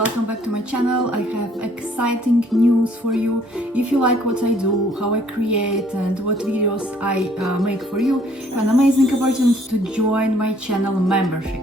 welcome back to my channel. I have exciting news for you. If you like what I do, how I create and what videos I make for you, an amazing opportunity to join my channel membership.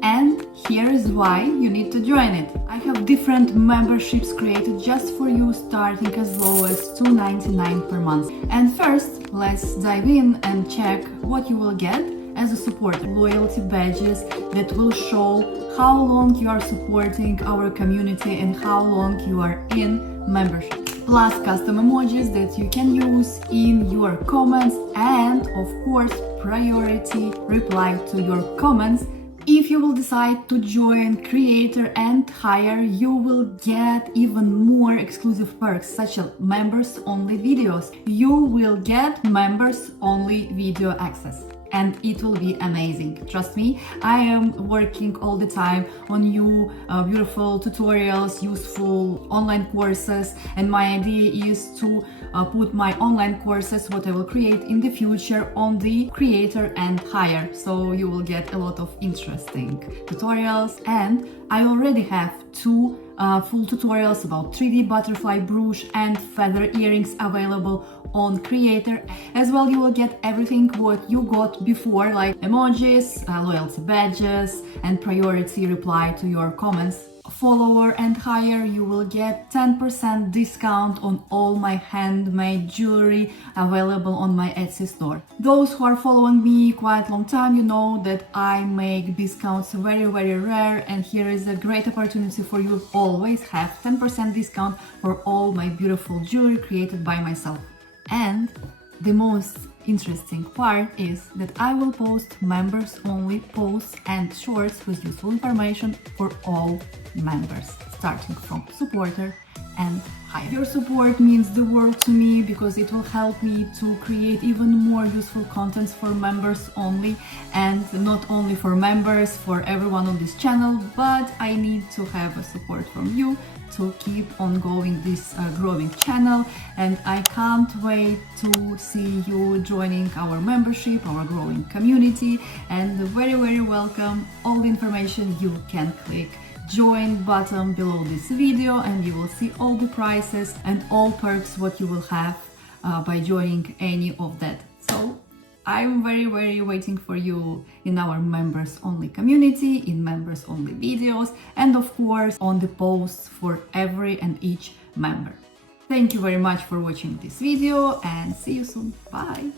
And here is why you need to join it. I have different memberships created just for you, starting as low as $2.99 per month. And first, let's dive in and check what you will get as a supporter. Loyalty badges that will show how long you are supporting our community and how long you are in membership. Plus custom emojis that you can use in your comments and of course priority reply to your comments. If you will decide to join Creator and Hire, you will get even more exclusive perks such as members only videos. You will get members only video access. And it will be amazing. Trust me, I am working all the time on new beautiful tutorials, useful online courses, and my idea is to put my online courses, what I will create in the future, on the Creator and Hire. So you will get a lot of interesting tutorials, and I already have two full tutorials about 3D butterfly brooch and feather earrings available on Creator. As well, you will get everything what you got before, like emojis, loyalty badges, and priority reply to your comments. Follower and Hire, you will get 10% discount on all my handmade jewelry available on my Etsy store. Those who are following me quite a long time, you know that I make discounts very rare, and here is a great opportunity for you. Always have 10% discount for all my beautiful jewelry created by myself. And the most interesting part is that I will post members only posts and shorts with useful information for all members, starting from supporter and higher. Your support means the world to me because it will help me to create even more useful contents for members only, and not only for members, for everyone on this channel, but I need to have a support from you to keep on going this growing channel, and I can't wait to see you joining our membership, our growing community, and very welcome. All the information you can click join button below this video and you will see all the prices and all perks what you will have by joining any of that. So I'm very waiting for you in our members only community, in members only videos, and of course on the posts for every and each member. Thank you very much for watching this video and see you soon. Bye!